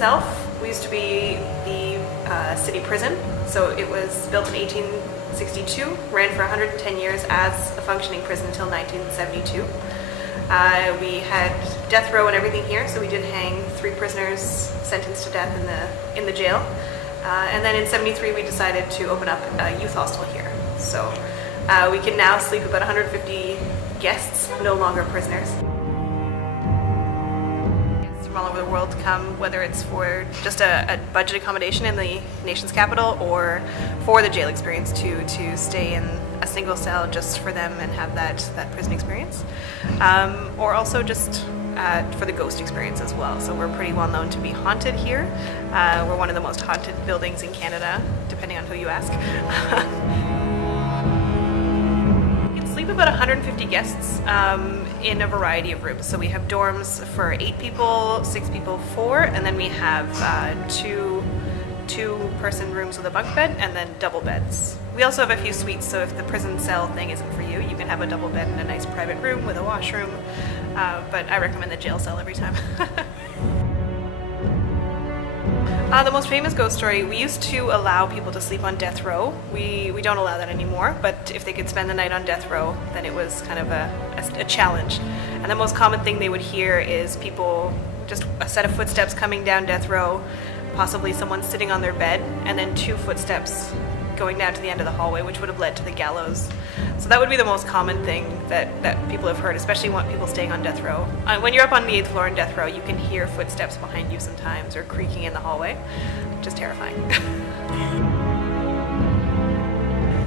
itself, we used to be the city prison. So it was built in 1862, ran for 110 years as a functioning prison until 1972. We had death row and everything here, so we did hang 3 prisoners sentenced to death in the jail. And then in '73 we decided to open up a youth hostel here. So we can now sleep about 150 guests, no longer prisoners. Guests from all over the world come, whether it's for just a budget accommodation in the nation's capital or for the jail experience to stay in a single cell just for them and have that prison experience. Or also just for the ghost experience as well. So we're pretty well known to be haunted here. We're one of the most haunted buildings in Canada, depending on who you ask. You can sleep about 150 guests in a variety of rooms. So we have dorms for 8 people, 6 people, 4, and then we have two-person rooms with a bunk bed and then double beds. We also have a few suites, so if the prison cell thing isn't for you, you can have a double bed in a nice private room with a washroom. But I recommend the jail cell every time. The most famous ghost story, we used to allow people to sleep on death row. We don't allow that anymore, but if they could spend the night on death row, then it was kind of a challenge. And the most common thing they would hear is people, just a set of footsteps coming down death row, possibly someone sitting on their bed, and then 2 footsteps going down to the end of the hallway, which would have led to the gallows. So that would be the most common thing that people have heard, especially people staying on death row. When you're up on the 8th floor in death row, you can hear footsteps behind you sometimes, or creaking in the hallway, which is terrifying.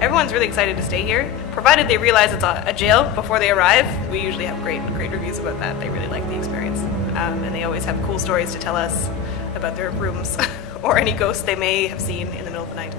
Everyone's really excited to stay here, provided they realize it's a jail before they arrive. We usually have great reviews about that. They really like the experience, and they always have cool stories to tell us about their rooms or any ghosts they may have seen in the middle of the night.